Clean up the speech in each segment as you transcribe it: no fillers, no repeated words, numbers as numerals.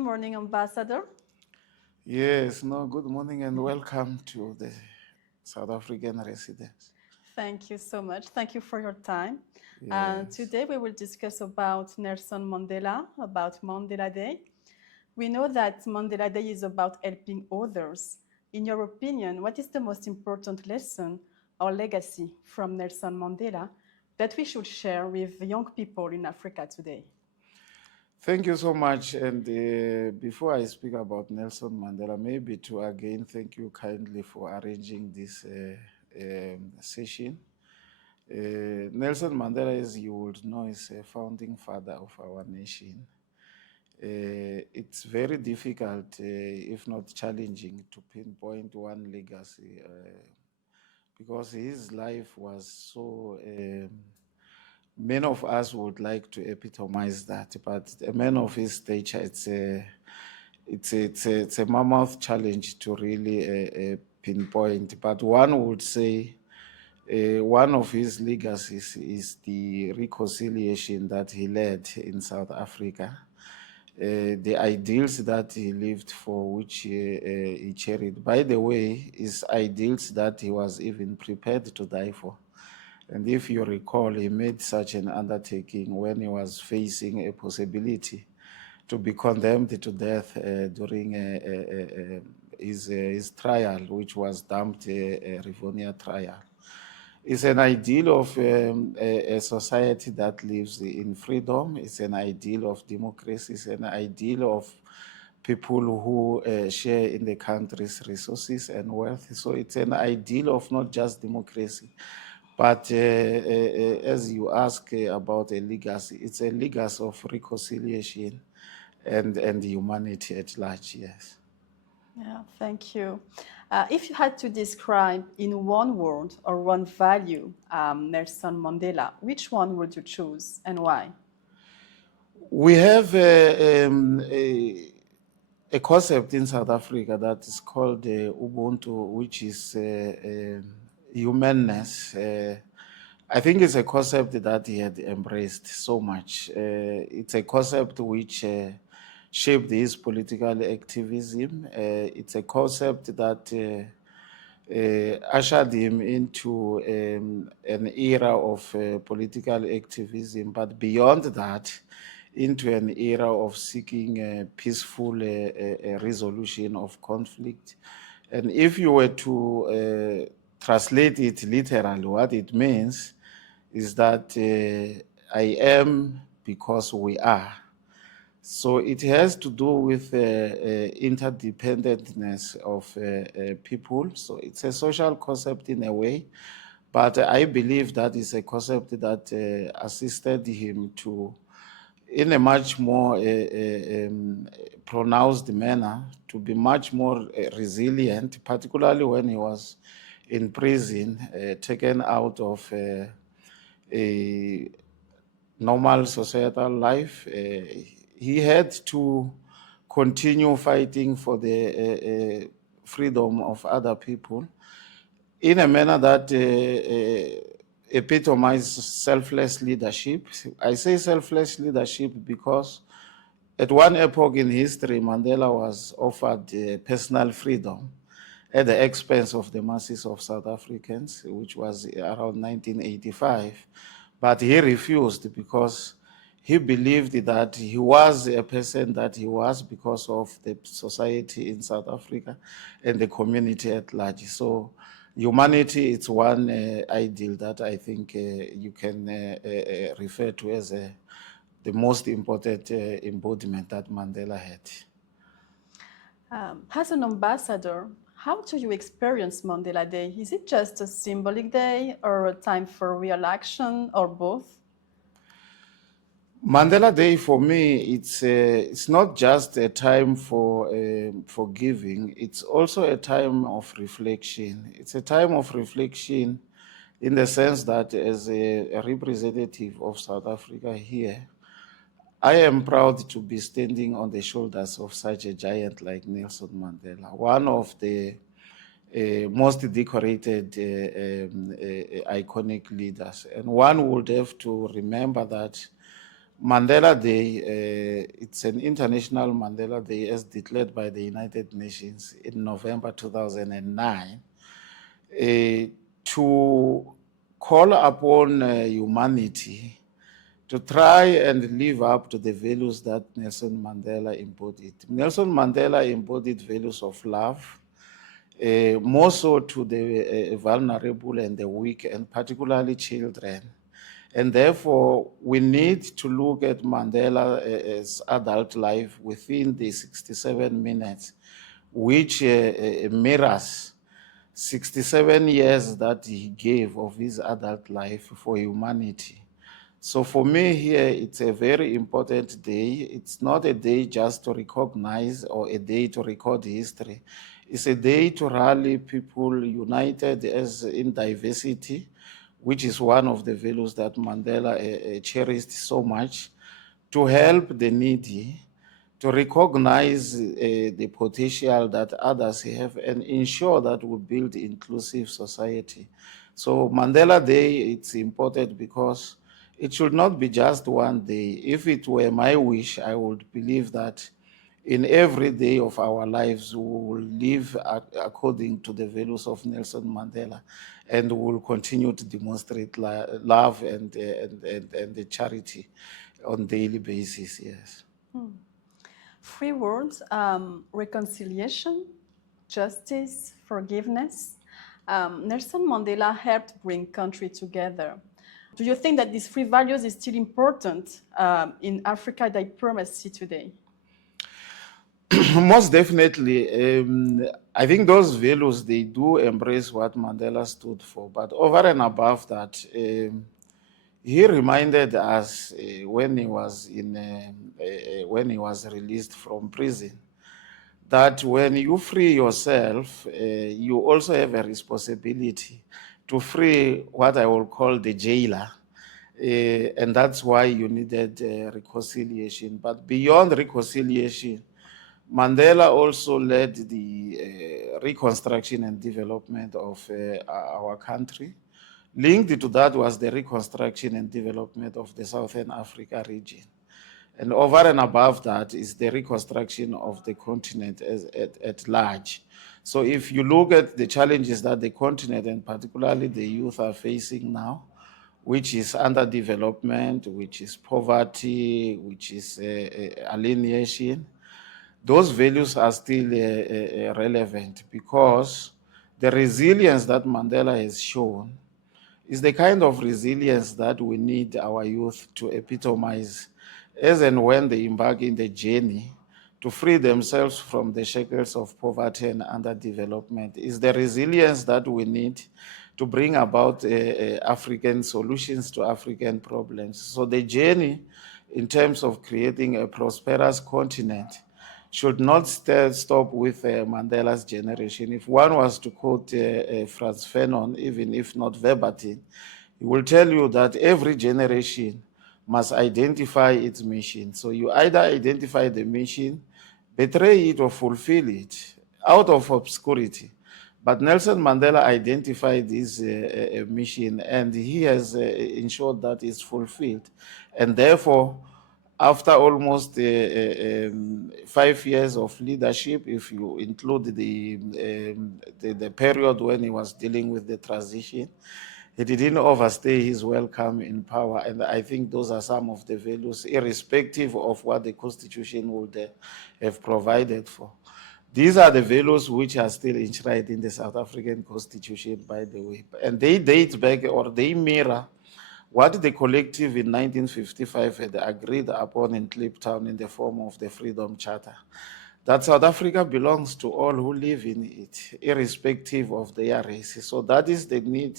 morning, Ambassador. Yes, no, good morning and welcome to the South African residents. Thank you so much. Thank you for your time. Yes. Today we will discuss about Nelson Mandela, about Mandela Day. We know that Mandela Day is about helping others. In your opinion, what is the most important lesson or legacy from Nelson Mandela that we should share with young people in Africa today? Thank you so much. And before I speak about Nelson Mandela, maybe to again thank you kindly for arranging this session. Nelson Mandela, as you would know, is a founding father of our nation. It's very difficult, if not challenging, to pinpoint one legacy because his life was so. Many of us would like to epitomize that, but a man of his stature, it's a mammoth challenge to really pinpoint. But one would say one of his legacies is the reconciliation that he led in South Africa. The ideals that he lived for, which he cherished. By the way, is ideals that he was even prepared to die for. And if you recall, he made such an undertaking when he was facing a possibility to be condemned to death during his trial, which was dubbed a Rivonia trial. It's an ideal of a society that lives in freedom. It's an ideal of democracy. It's an ideal of people who share in the country's resources and wealth. So it's an ideal of not just democracy, but as you ask about a legacy, it's a legacy of reconciliation and humanity at large, yes. Yeah, thank you. If you had to describe in one word or one value Nelson Mandela, which one would you choose and why? We have a concept in South Africa that is called Ubuntu, which is humanness. I think it's a concept that he had embraced so much. It's a concept which shaped his political activism. It's a concept that ushered him into an era of political activism, but beyond that, into an era of seeking a peaceful resolution of conflict. And if you were to translate it literally, what it means is that I am because we are. So it has to do with interdependentness of people. So it's a social concept in a way, but I believe that is a concept that assisted him to, in a much more pronounced manner, to be much more resilient, particularly when he was in prison, taken out of a normal societal life. He had to continue fighting for the freedom of other people in a manner that epitomizes selfless leadership. I say selfless leadership because at one epoch in history, Mandela was offered personal freedom at the expense of the masses of South Africans, which was around 1985. But he refused because he believed that he was a person that he was because of the society in South Africa and the community at large. So humanity is one ideal that I think you can refer to as the most important embodiment that Mandela had. As an ambassador, how do you experience Mandela Day? Is it just a symbolic day or a time for real action or both? Mandela Day for me, it's not just a time for giving. It's also a time of reflection. It's a time of reflection in the sense that as a representative of South Africa here, I am proud to be standing on the shoulders of such a giant like Nelson Mandela, one of the most decorated, iconic leaders. And one would have to remember that Mandela Day, it's an international Mandela Day as declared by the United Nations in November 2009, to call upon humanity to try and live up to the values that Nelson Mandela embodied. Nelson Mandela embodied values of love, more so to the vulnerable and the weak, and particularly children. And therefore, we need to look at Mandela as adult life within the 67 minutes, which mirrors 67 years that he gave of his adult life for humanity. So for me here, it's a very important day. It's not a day just to recognize or a day to record history. It's a day to rally people united as in diversity, which is one of the values that Mandela cherished so much, to help the needy, to recognize the potential that others have and ensure that we build inclusive society. So Mandela Day, it's important because it should not be just one day. If it were my wish, I would believe that in every day of our lives, we will live according to the values of Nelson Mandela, and we will continue to demonstrate love and the charity on daily basis, yes. Three words, reconciliation, justice, forgiveness. Nelson Mandela helped bring country together. Do you think that these three values is still important in Africa diplomacy today? Most definitely. I think those values, they do embrace what Mandela stood for. But over and above that, he reminded us when he was released from prison, that when you free yourself, you also have a responsibility to free what I will call the jailer. And that's why you needed reconciliation. But beyond reconciliation, Mandela also led the reconstruction and development of our country. Linked to that was the reconstruction and development of the Southern Africa region. And over and above that is the reconstruction of the continent at large. So if you look at the challenges that the continent and particularly the youth are facing now, which is underdevelopment, which is poverty, which is alienation, those values are still relevant because the resilience that Mandela has shown is the kind of resilience that we need our youth to epitomize as and when they embark in the journey to free themselves from the shackles of poverty and underdevelopment. Is the resilience that we need to bring about African solutions to African problems. So the journey in terms of creating a prosperous continent should not stop with Mandela's generation. If one was to quote Franz Fanon, even if not verbatim, he will tell you that every generation must identify its mission. So you either identify the mission, betray it, or fulfill it out of obscurity. But Nelson Mandela identified his mission, and he has ensured that it's fulfilled. And therefore, after almost 5 years of leadership, if you include the period when he was dealing with the transition, he didn't overstay his welcome in power. And I think those are some of the values, irrespective of what the Constitution would have provided for. These are the values which are still enshrined in the South African Constitution, by the way. And they date back, or they mirror, what the collective in 1955 had agreed upon in Kliptown in the form of the Freedom Charter, that South Africa belongs to all who live in it, irrespective of their race. So that is the need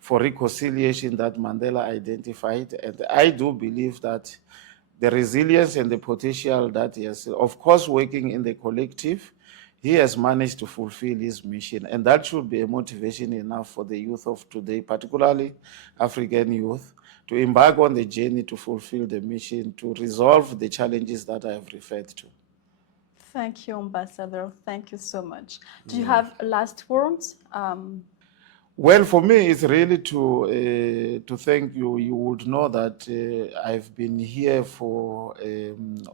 for reconciliation that Mandela identified. And I do believe that the resilience and the potential that he has, of course, working in the collective, he has managed to fulfill his mission. And that should be a motivation enough for the youth of today, particularly African youth, to embark on the journey to fulfill the mission, to resolve the challenges that I have referred to. Thank you, Ambassador. Thank you so much. Do you have last words? Well, for me, it's really to thank you. You would know that I've been here for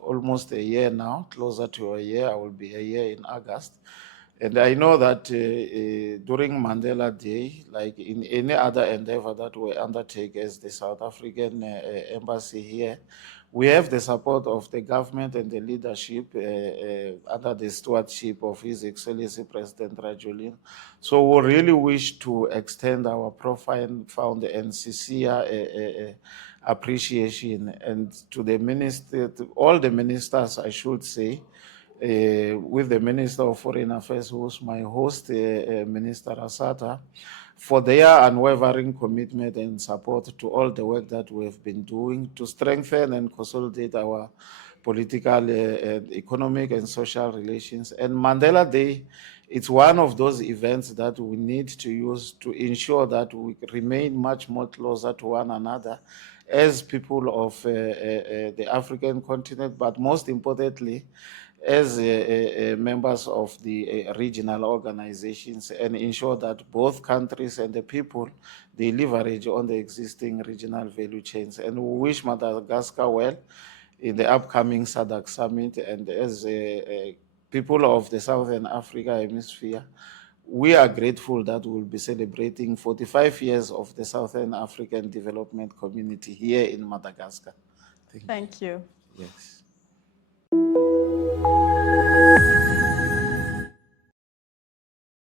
almost a year now, closer to a year. I will be a year in August. And I know that during Mandela Day, like in any other endeavor that we undertake as the South African embassy here, we have the support of the government and the leadership under the stewardship of His Excellency President Rajulin. So we really wish to extend our profound and sincere appreciation and to the minister, to all the ministers, I should say, with the Minister of Foreign Affairs, who's my host, Minister Asata, for their unwavering commitment and support to all the work that we have been doing to strengthen and consolidate our political, economic, and social relations. And Mandela Day, it's one of those events that we need to use to ensure that we remain much more closer to one another as people of the African continent, but most importantly, as members of the regional organizations, and ensure that both countries and the people, they leverage on the existing regional value chains. And we wish Madagascar well in the upcoming SADC summit. And as people of the Southern Africa hemisphere, we are grateful that we'll be celebrating 45 years of the Southern African Development Community here in Madagascar. Thank you. Yes.